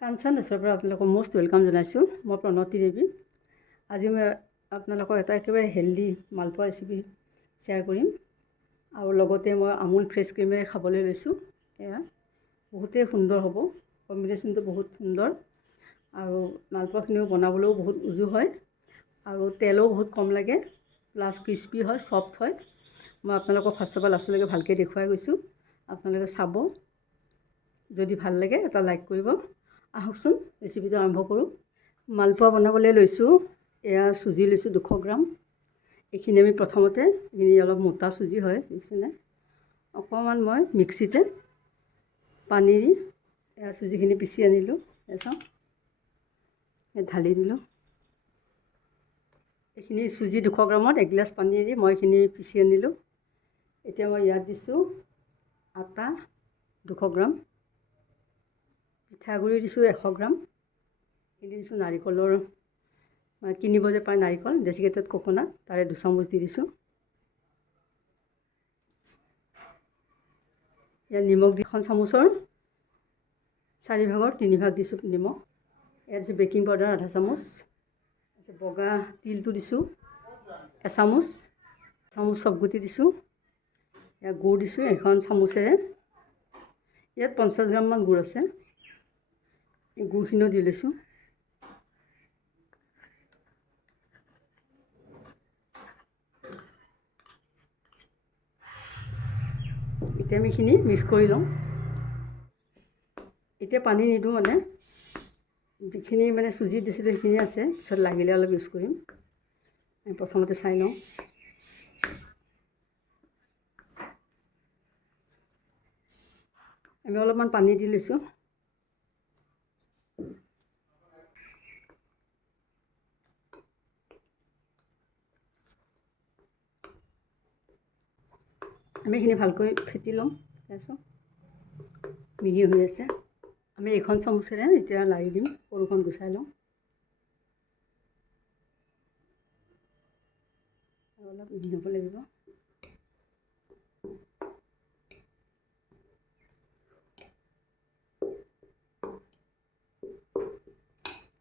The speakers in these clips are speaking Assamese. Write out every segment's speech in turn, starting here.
কাঞ্চন ৰেষ্টুৰেণ্টৰ পৰা আপোনালোকক মষ্ট ৱেলকাম জনাইছোঁ। মই প্ৰণতি দেৱী। আজি মই আপোনালোকক এটা একেবাৰে হেল্ডি মালপোৱা ৰেচিপি শ্বেয়াৰ কৰিম আৰু লগতে মই আমুল ফ্ৰেছ ক্ৰীমেৰে খাবলৈ লৈছোঁ। এয়া বহুতেই সুন্দৰ হ'ব, কম্বিনেশ্যনটো বহুত সুন্দৰ আৰু মালপোৱাখিনিও বনাবলৈও বহুত উজু হয় আৰু তেলো বহুত কম লাগে, প্লাছ ক্ৰিস্পি হয়, ছফ্ট হয়। মই আপোনালোকক ফাৰ্ষ্টৰ পৰা লাষ্টলৈকে ভালকৈ দেখুৱাই গৈছোঁ, আপোনালোকে চাব। যদি ভাল লাগে এটা লাইক কৰিব। আহকচোন ৰেচিপিটো আৰম্ভ কৰোঁ। মালপোৱা বনাবলৈ লৈছোঁ। এয়া চুজি লৈছোঁ 200 গ্ৰাম। এইখিনি আমি প্ৰথমতে, এইখিনি অলপ মোটা চুজি হয়, দেখিছেনে? অকণমান মই মিক্সিতে পানী দি এয়া চুজিখিনি পিচি আনিলোঁ। চাওক, ঢালি দিলোঁ। এইখিনি চুজি 200 গ্ৰামত 1 গিলাচ পানী দি মই এইখিনি পিচি আনিলোঁ। এতিয়া মই ইয়াত দিছোঁ আটা 200 গ্ৰাম, পিঠাগুড়ি দিছোঁ 100 গ্ৰাম, এইখিনি দিছোঁ নাৰিকলৰ, কিনিব যে পায় নাৰিকল, ডেচিকেটেড কোকোনাট, তাৰে 2 চামুচ দি দিছোঁ। ইয়াত নিমখ দি 1 চামুচৰ 4 ভাগৰ 3 ভাগ দিছোঁ নিমখ। ইয়াত দিছোঁ বেকিং পাউডাৰ আধা চামুচ, বগা তিলটো দিছোঁ এচামুচ, চবগুটি দিছোঁ। ইয়াত গুড় দিছোঁ 1 চামুচেৰে। ইয়াত 50 গ্ৰামমান গুড় আছে, এই গুড়খিনিও দি লৈছোঁ। এতিয়া আমি এইখিনি মিক্স কৰি লওঁ। এতিয়া পানী নিদিওঁ, মানে যিখিনি মানে চুজিত দিছিলোঁ সেইখিনি আছে, পিছত লাগিলে অলপ ইউজ কৰিম। আমি প্ৰথমতে চাই লওঁ। আমি অলপমান পানী দি লৈছোঁ। আমি এইখিনি ভালকৈ ফেটি ল'ম। তাৰপিছত মিহি হৈ আছে। আমি 1 চামুচেৰে এতিয়া লাৰি দিম, সৰুখন গুচাই লওঁ। অলপ মিহি হ'ব লাগিব।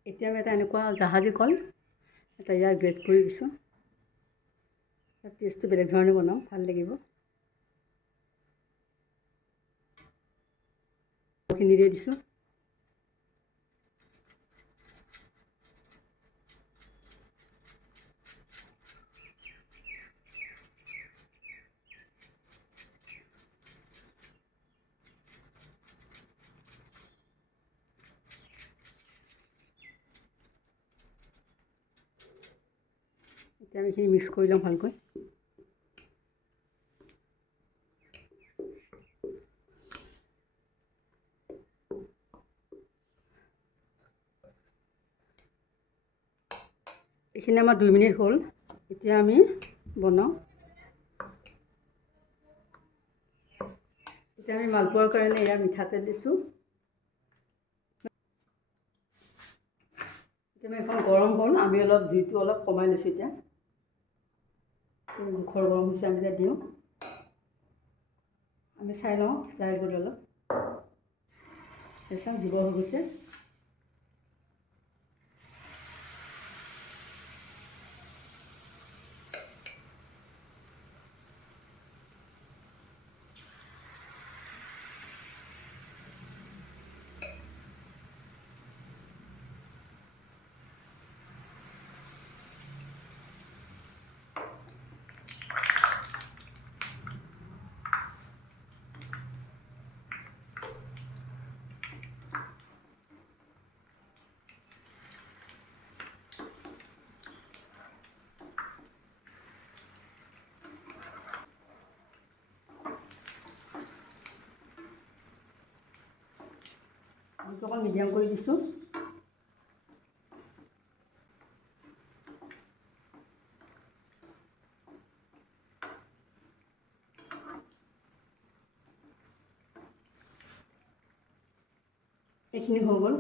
এতিয়া আমি এটা এনেকুৱা জাহাজী কল এটা ইয়াৰ গ্ৰেট কৰি দিছোঁ। টেষ্টটো বেলেগ ধৰণে বনাওঁ, ভাল লাগিব। খিনিৰে দিছোঁ। এতিয়া আমি এইখিনি মিক্স কৰি লওঁ ভালকৈ। এইখিনি আমাৰ 2 মিনিট হ'ল। এতিয়া আমি বনাওঁ। এতিয়া আমি মালপোৱাৰ কাৰণে এয়া মিঠাতেল দিছোঁ। এতিয়া এখন গৰম হ'ল, আমি অলপ জুইটো অলপ কমাই লৈছোঁ। এতিয়া জোখৰ গৰম হৈছে, আমি এতিয়া দিওঁ। আমি চাই লওঁ জাৰি কৰি অলপ চাওক, দিব হৈ গৈছে। অকণ মিডিয়াম কৰি দিছোঁ। এইখিনি হৈ গ'ল।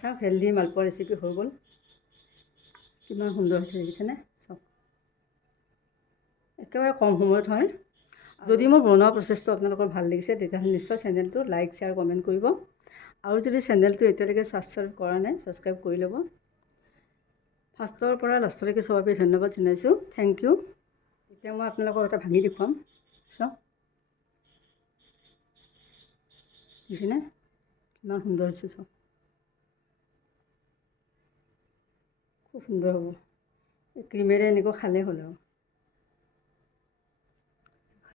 চাওক হেল্ডি মালপোৱা ৰেচিপি হৈ গ'ল। কিমান সুন্দৰ হৈছে দেখিছেনে? চাওক একেবাৰে কম সময়ত হয়। যদি মোৰ বনোৱা প্ৰচেছটো আপোনালোকৰ ভাল লাগিছে তেতিয়াহ'লে নিশ্চয় চেনেলটো লাইক শ্বেয়াৰ কমেণ্ট কৰিব। আৰু যদি চেনেলটো এতিয়ালৈকে ছাবস্ক্ৰাইব কৰা নাই ছাবস্ক্ৰাইব কৰি ল'ব। ফাৰ্ষ্টৰ পৰা লাষ্টলৈকে চবৰ বাবে ধন্যবাদ জনাইছোঁ। Thank you. এতিয়া মই আপোনালোকৰ এটা ভাঙি দেখুৱাম। চাওক দেখিছেনে কিমান সুন্দৰ হৈছে? চাওক খুব সুন্দৰ হ'ব। ক্ৰীমেৰে এনেকৈ খালে হ'ল আৰু।